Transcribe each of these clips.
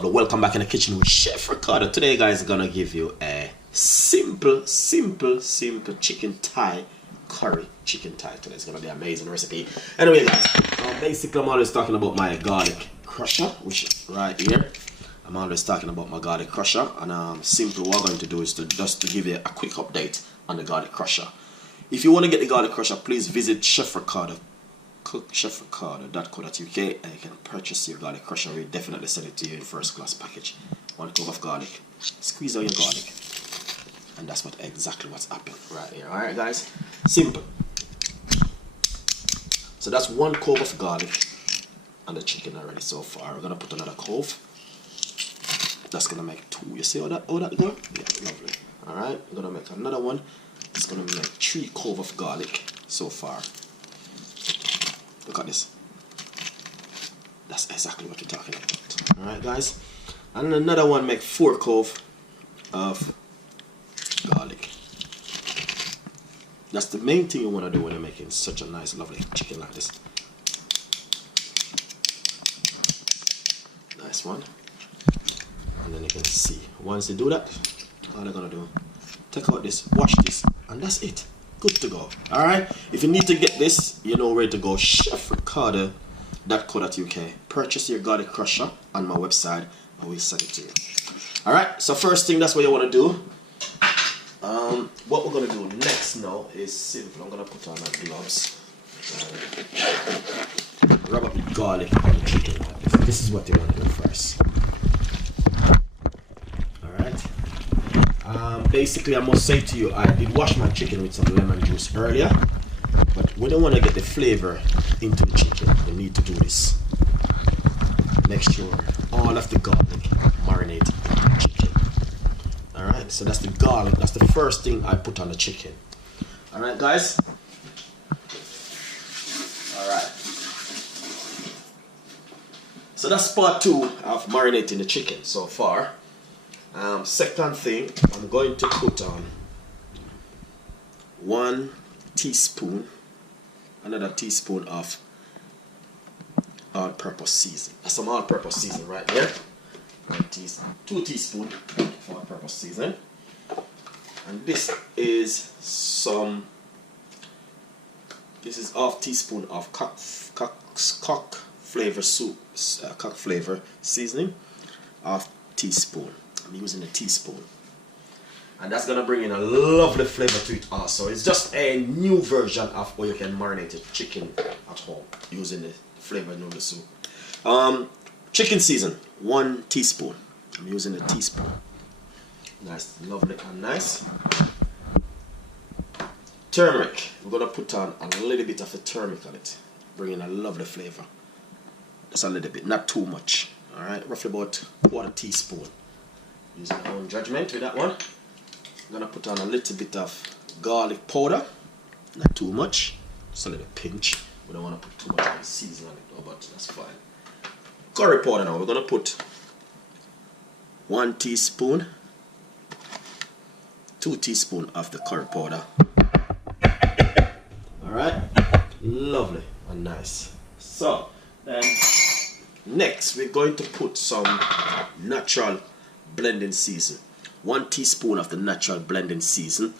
lovely. Welcome back in the kitchen with Chef Ricardo. Today, guys, gonna give you a simple chicken thigh curry. Chicken thigh today. It's gonna be an amazing recipe. Anyway, guys, basically I'm always talking about my garlic crusher, which is right here. I'm always talking about my garlic crusher, and simple what we're going to do is just to give you a quick update on the garlic crusher. If you want to get the garlic crusher, please visit Chef Ricardo. chefricardo.co.uk and you can purchase your garlic crusher. We definitely send it to you in first class package. 1 clove of garlic, squeeze out your garlic, and that's exactly what's happening right here. Alright, guys, simple. So that's 1 clove of garlic and the chicken already so far. We're gonna put another clove. That's gonna make 2. You see how that go? Yeah, lovely. Alright, we're gonna make another one. It's gonna make 3 cloves of garlic so far. Look at this. That's exactly what we're talking about. Alright, guys. And another one make 4 cloves of garlic. That's the main thing you want to do when you're making such a nice, lovely chicken like this. Nice one. And then you can see, once you do that, all they're gonna do, take out this, wash this, and that's it. Good to go. Alright, if you need to get this, you know where to go. chefricardo.co.uk. Purchase your garlic crusher on my website and we'll send it to you. Alright, so first thing, that's what you want to do. What we're going to do next now is simple. I'm going to put on my gloves. Rub up the garlic on the chicken like this. This is what you want to do first. Basically, I must say to you, I did wash my chicken with some lemon juice earlier, but we don't want to get the flavor into the chicken. You need to do this. Make sure all of the garlic marinate in the chicken. Alright, so that's the garlic. That's the first thing I put on the chicken. Alright, guys. Alright. So that's part 2 of marinating the chicken so far. Second thing, I'm going to put on 1 teaspoon, another teaspoon of all-purpose seasoning. That's some all-purpose seasoning right there. 2 teaspoons of all-purpose seasoning, and this is half teaspoon of cock flavor seasoning, half teaspoon. I'm using a teaspoon, and that's gonna bring in a lovely flavor to it also. It's just a new version of how you can marinate your chicken at home using the flavored noodle soup. Chicken season, 1 teaspoon. I'm using a teaspoon. Nice, lovely and nice. Turmeric, we're gonna put on a little bit of the turmeric on it, bring in a lovely flavor. Just a little bit, not too much. All right, roughly about 1/4 teaspoon. Using my own judgment with that one. I'm gonna put on a little bit of garlic powder, not too much, just a little pinch. We don't want to put too much of the seasoning on it though, but that's fine. Curry powder now, we're gonna put 1 teaspoon, 2 teaspoons of the curry powder. Alright, lovely and nice. So then next we're going to put some natural blending season, 1 teaspoon of the natural blending season.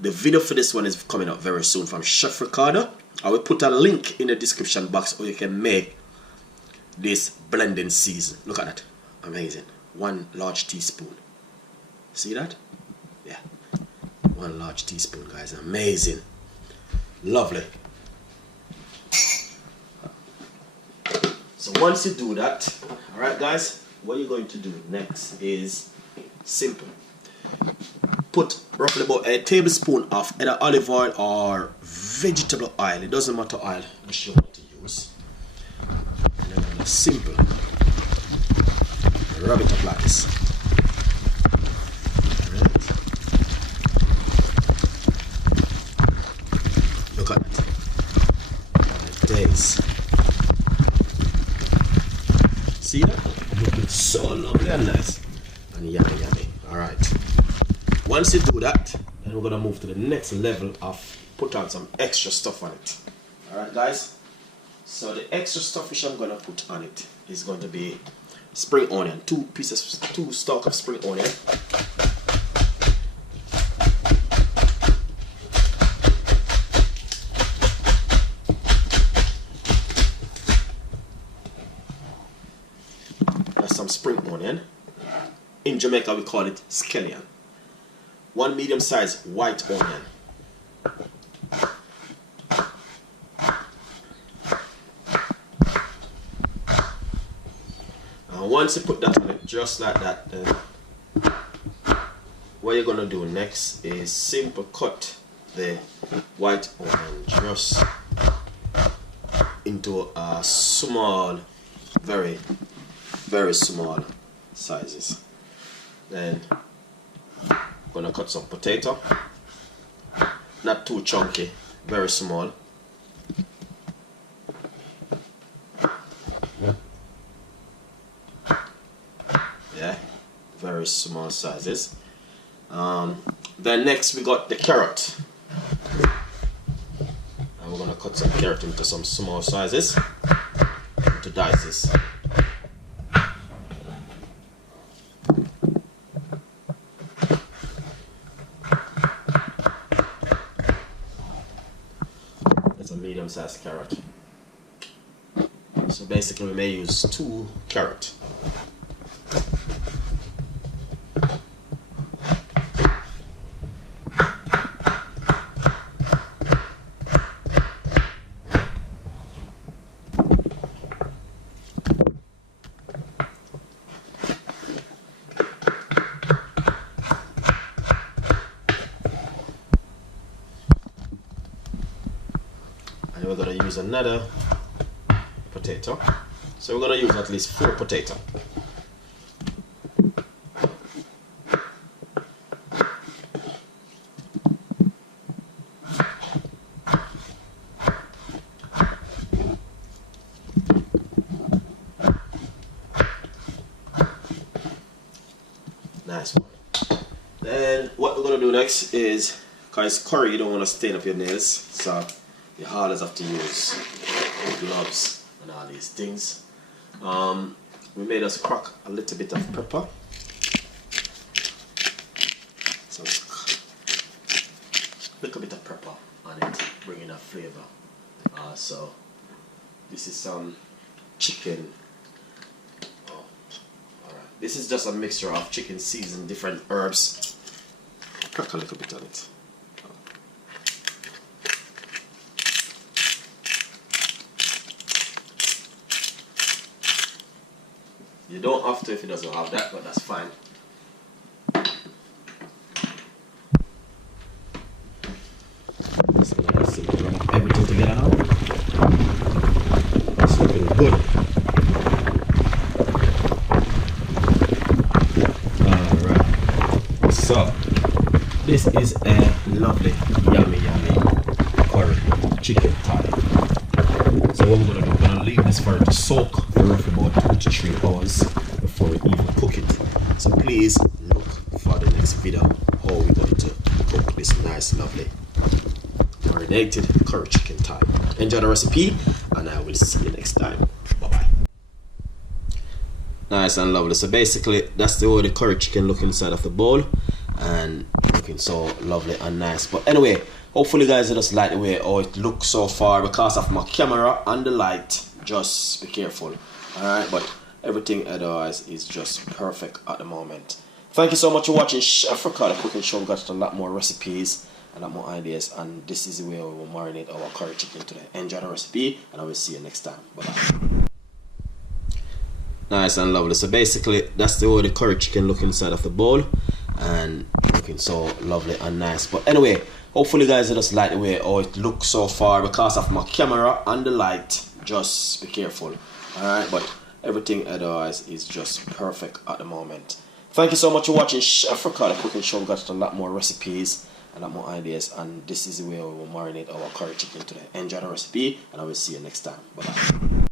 The video for this one is coming up very soon from Chef Ricardo. I will put a link in the description box where you can make this blending season. Look at that, amazing. 1 large teaspoon. See that? Yeah, 1 large teaspoon, guys. Amazing, lovely. So once you do that, all right, guys, what you're going to do next is simple. Put roughly about a tablespoon of either olive oil or vegetable oil. It doesn't matter oil which you want to use. And then just simple. Rub it up like this. Right. Look at it. There it is. See that? So lovely and nice and yummy. Alright, once you do that, then we're gonna move to the next level of put on some extra stuff on it. Alright, guys, so the extra stuff which I'm gonna put on it is going to be spring onion, two stalk of spring onion. That's some spring onion. In Jamaica we call it scallion. 1 medium-sized white onion. And once you put that on it just like that, then what you're gonna do next is simple cut the white onion just into a small, very small sizes. Then I'm gonna cut some potato, not too chunky, very small. Yeah, very small sizes. Then next we got the carrot, and we're gonna cut some carrot into some small sizes, to dices. That's a medium-sized carrot. So basically we may use 2 carrots. And we're going to use another potato. So we're going to use at least 4 potatoes. Nice one. Then what we're going to do next is, because it's curry, you don't want to stain up your nails, so you always have to use gloves and all these things. We made us crack a little bit of pepper. So a little bit of pepper on it, bringing a flavor. So this is some chicken. This is just a mixture of chicken seasoned, different herbs. Crack a little bit on it. You don't have to if it doesn't have that, but that's fine. So now let's rub everything together now. It's looking good. Alright. So this is a lovely, yummy curry chicken thigh. So what we're gonna do, we're gonna leave this for it to soak for roughly about 2 to 3 hours before we even cook it. So please look for the next video how we're going to cook this nice, lovely marinated curry chicken thigh. Enjoy the recipe, and I will see you next time. Bye bye. Nice and lovely. So basically that's the way the curry chicken look inside of the bowl, and looking so lovely and nice. But anyway, hopefully guys you just like the way how it looks so far because of my camera and the light. Just be careful. Alright, but everything otherwise is just perfect at the moment. Thank you so much for watching Chef Ricardo cooking show. We've got a lot more recipes, a lot more ideas, and this is the way we will marinate our curry chicken today. Enjoy the recipe, and I will see you next time. Bye bye. Nice and lovely. So basically that's the way the curry chicken look inside of the bowl, and looking so lovely and nice. But anyway, hopefully guys you just like the way how it looks so far because of my camera and the light. Just be careful. Alright, but everything otherwise is just perfect at the moment. Thank you so much for watching Chef Ricardo cooking show. We've got a lot more recipes, a lot more ideas, and this is the way we will marinate our curry chicken today. Enjoy the recipe, and I will see you next time. Bye bye.